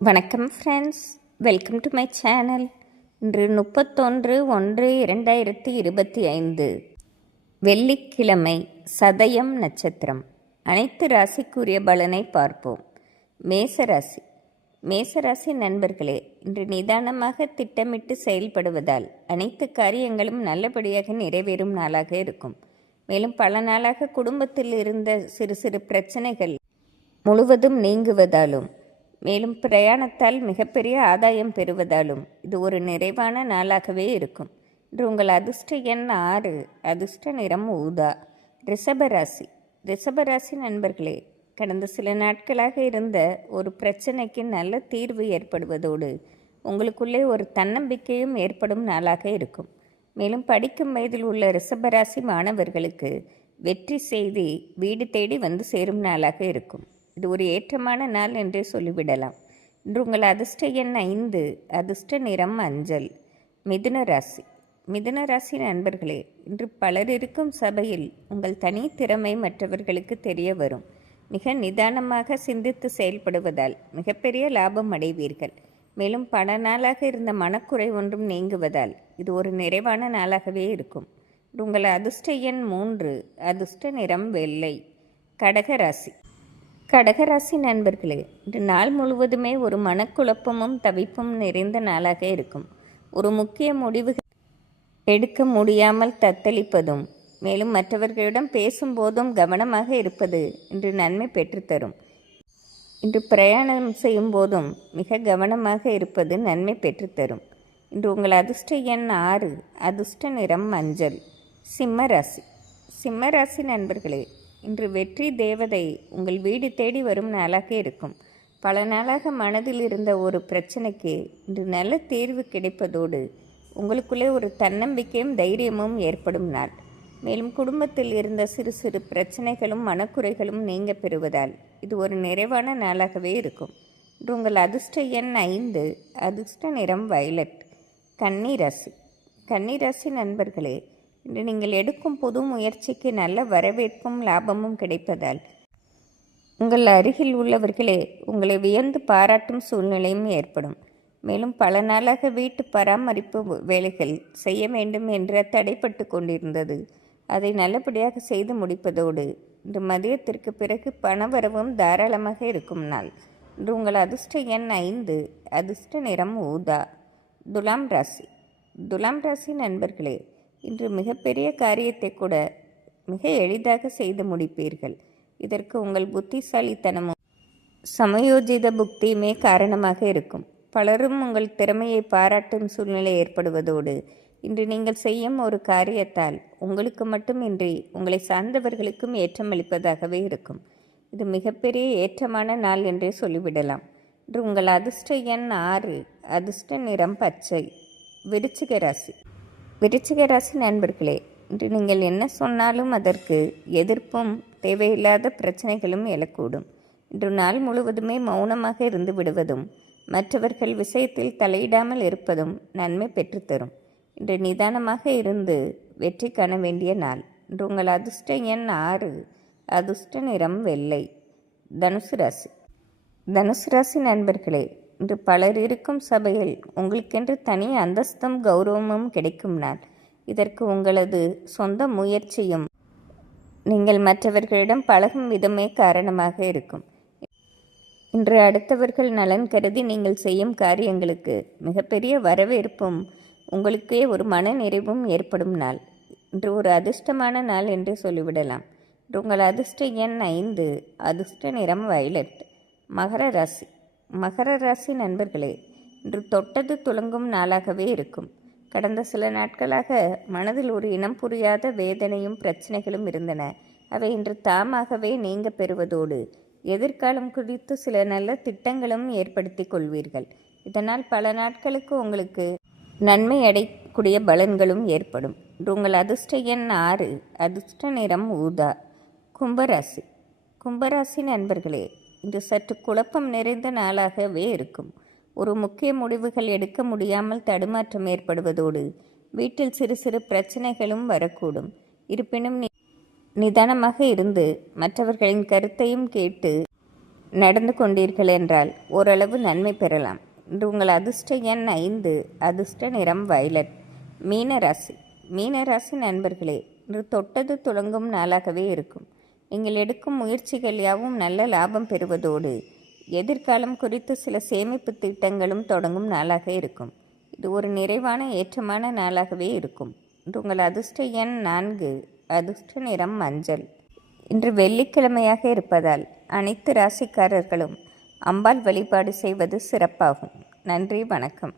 வணக்கம் friends welcome to my channel இன்று முப்பத்தொன்று ஒன்று இரண்டாயிரத்தி இருபத்தி ஐந்து. வெள்ளிக்கிழமை சதயம் நட்சத்திரம். அனைத்து ராசிக்குரிய பலனை பார்ப்போம். மேசராசி மேசராசி நண்பர்களே இன்று நிதானமாக திட்டமிட்டு செயல்படுவதால் அனைத்து காரியங்களும் நல்லபடியாக நிறைவேறும் நாளாக இருக்கும். மேலும் பல நாளாக குடும்பத்தில் இருந்த சிறு சிறு பிரச்சனைகள் முழுவதும் நீங்குவதாலும் மேலும் பிரயாணத்தால் மிகப்பெரிய ஆதாயம் பெறுவதாலும் இது ஒரு நிறைவான நாளாகவே இருக்கும். இன்று உங்கள் அதிர்ஷ்ட எண் ஆறு அதிர்ஷ்ட நிறம் ஊதா ரிஷபராசி ரிஷபராசி நண்பர்களே கடந்த சில நாட்களாக இருந்த ஒரு பிரச்சனைக்கு நல்ல தீர்வு ஏற்படுவதோடு உங்களுக்குள்ளே ஒரு தன்னம்பிக்கையும் ஏற்படும் நாளாக இருக்கும். மேலும் படிக்கும் வயதில் உள்ள ரிஷபராசி மாணவர்களுக்கு வெற்றி செய்தி வீடு தேடி வந்து சேரும் நாளாக இருக்கும். இது ஒரு ஏற்றமான நாள் என்றே சொல்லிவிடலாம். இன்று உங்கள் அதிர்ஷ்ட எண் ஐந்து அதிர்ஷ்ட நிறம் அஞ்சல் மிதுன ராசி. மிதுன ராசி நண்பர்களே இன்று பலர் இருக்கும் சபையில் உங்கள் தனி திறமை மற்றவர்களுக்கு தெரிய வரும். மிக நிதானமாக சிந்தித்து செயல்படுவதால் மிகப்பெரிய லாபம் அடைவீர்கள். மேலும் பல நாளாக இருந்த மனக்குறை ஒன்றும் நீங்குவதால் இது ஒரு நிறைவான நாளாகவே இருக்கும். உங்கள் அதிர்ஷ்ட எண் மூன்று அதிர்ஷ்ட நிறம் வெள்ளை கடக ராசி. கடகராசி நண்பர்களே இன்று நாள் முழுவதுமே ஒரு மனக்குழப்பமும் தவிப்பும் நிறைந்த நாளாக இருக்கும். ஒரு முக்கிய முடிவு எடுக்க முடியாமல் தத்தளிப்பதும் மேலும் மற்றவர்களிடம் பேசும்போதும் கவனமாக இருப்பது இன்று நன்மை பெற்றுத்தரும் இன்று பிரயாணம் செய்யும் போதும் மிக கவனமாக இருப்பது நன்மை பெற்றுத்தரும் இன்று உங்கள் அதிர்ஷ்ட எண் ஆறு அதிர்ஷ்ட நிறம் மஞ்சள் சிம்ம ராசி. சிம்ம ராசி நண்பர்களே இன்று வெற்றி தேவதை உங்கள் வீடு தேடி வரும் நாளாக இருக்கும். பல நாளாக மனதில் இருந்த ஒரு பிரச்சனைக்கு இன்று நல்ல தீர்வு கிடைப்பதோடு உங்களுக்குள்ளே ஒரு தன்னம்பிக்கையும் தைரியமும் ஏற்படும் நாள். மேலும் குடும்பத்தில் இருந்த சிறு சிறு பிரச்சனைகளும் மனக்குறைகளும் நீங்க பெறுவதால் இது ஒரு நிறைவான நாளாகவே இருக்கும். இன்று உங்கள் அதிர்ஷ்ட எண் ஐந்து அதிர்ஷ்ட நிறம் வயலட். கன்னிராசி கன்னிராசி நண்பர்களே இன்று நீங்கள் எடுக்கும் புது முயற்சிக்கு நல்ல வரவேற்பும் லாபமும் கிடைப்பதால். உங்கள் அருகில் உள்ளவர்களே உங்களை வியந்து பாராட்டும் சூழ்நிலையும் ஏற்படும். மேலும் பல நாளாக வீட்டு பராமரிப்பு வேலைகள் செய்ய வேண்டும் என்று தடைப்பட்டு கொண்டிருந்தது. அதை நல்லபடியாக செய்து முடிப்பதோடு இன்று மதியத்திற்கு பிறகு பணவரவும் தாராளமாக இருக்கும் நாள். இன்று உங்கள் அதிர்ஷ்ட எண் ஐந்து அதிர்ஷ்ட நிறம் ஊதா. துலாம் ராசி. துலாம் ராசி நண்பர்களே இன்று மிகப்பெரிய காரியத்தை கூட மிக எளிதாக செய்து முடிப்பீர்கள். இதற்கு உங்கள் புத்திசாலித்தனமும் சமயோஜித புக்தியுமே காரணமாக இருக்கும். பலரும் உங்கள் திறமையை பாராட்டும் சூழ்நிலை ஏற்படுவதோடு இன்று நீங்கள் செய்யும் ஒரு காரியத்தால் உங்களுக்கு மட்டுமின்றி உங்களை சார்ந்தவர்களுக்கும் ஏற்றமளிப்பதாகவே இருக்கும். இது மிகப்பெரிய ஏற்றமான நாள் என்றே சொல்லிவிடலாம். இன்று உங்கள் அதிர்ஷ்ட எண் ஆறு அதிர்ஷ்ட நிறம் பச்சை விருச்சிக ராசி. விருச்சிக ராசி நண்பர்களே இன்று நீங்கள் என்ன சொன்னாலும் அதற்கு எதிர்ப்பும் தேவையில்லாத பிரச்சனைகளும் எழக்கூடும். இன்று நாள் முழுவதுமே மௌனமாக இருந்து விடுவதும் மற்றவர்கள் விஷயத்தில் தலையிடாமல் இருப்பதும் நன்மை பெற்றுத்தரும் இன்று நிதானமாக இருந்து வெற்றி காண வேண்டிய நாள். இன்று உங்கள் அதிர்ஷ்ட எண் ஆறு அதிர்ஷ்ட நிறம் வெள்ளை. தனுசு ராசி. தனுசு ராசி நண்பர்களே இன்று பலர் இருக்கும் சபையில் உங்களுக்கென்று தனி அந்தஸ்தும் கௌரவமும் கிடைக்கும் நாள் இதற்கு உங்களது சொந்த முயற்சியும் நீங்கள் மற்றவர்களிடம் பழகும் விதமே காரணமாக இருக்கும். இன்று அடுத்தவர்கள் நலன் கருதி நீங்கள் செய்யும் காரியங்களுக்கு மிகப்பெரிய வரவேற்பும் உங்களுக்கே ஒரு மன நிறைவும் ஏற்படும் நாள். இன்று ஒரு அதிர்ஷ்டமான நாள் என்று சொல்லிவிடலாம். உங்கள் அதிர்ஷ்ட எண் ஐந்து அதிர்ஷ்ட நிறம் வயலட் மகர ராசி. மகர ராசி நண்பர்களே இன்று தொட்டது துளங்கும் நாளாகவே இருக்கும். கடந்த சில நாட்களாக மனதில் ஒரு இனம் புரியாத வேதனையும் பிரச்சனைகளும் இருந்தன. அவை இன்று தாமாகவே நீங்க பெறுவதோடு எதிர்காலம் குறித்து சில நல்ல திட்டங்களும் ஏற்படுத்தி கொள்வீர்கள். இதனால் பல நாட்களுக்கு உங்களுக்கு நன்மை அடையக்கூடிய பலன்களும் ஏற்படும். உங்கள் அதிர்ஷ்ட எண் ஆறு அதிர்ஷ்ட நிறம் ஊதா கும்பராசி. கும்பராசி நண்பர்களே இன்று சற்று குழப்பம் நிறைந்த நாளாகவே இருக்கும். ஒரு முக்கிய முடிவுகள் எடுக்க முடியாமல் தடுமாற்றம் ஏற்படுவதோடு வீட்டில் சிறு சிறு பிரச்சனைகளும் வரக்கூடும். இருப்பினும் நிதானமாக இருந்து மற்றவர்களின் கருத்தையும் கேட்டு நடந்து கொண்டீர்கள் என்றால் ஓரளவு நன்மை பெறலாம். இன்று உங்கள் அதிர்ஷ்ட எண் ஐந்து அதிர்ஷ்ட நிறம் வயலட். மீனராசி மீனராசி நண்பர்களே இன்று தொட்டது துளங்கும் நாளாகவே இருக்கும். நீங்கள் எடுக்கும் முயற்சிகள் யாவும் நல்ல லாபம் பெறுவதோடு எதிர்காலம் குறித்து சில சேமிப்பு திட்டங்களும் தொடங்கும் நாளாக இருக்கும். இது ஒரு நிறைவான ஏற்றமான நாளாகவே இருக்கும். இன்று உங்கள் அதிர்ஷ்ட எண் நான்கு அதிர்ஷ்ட நிறம் மஞ்சள். இன்று வெள்ளிக்கிழமையாக இருப்பதால் அனைத்து ராசிக்காரர்களும் அம்பாள் வழிபாடு செய்வது சிறப்பாகும். நன்றி வணக்கம்.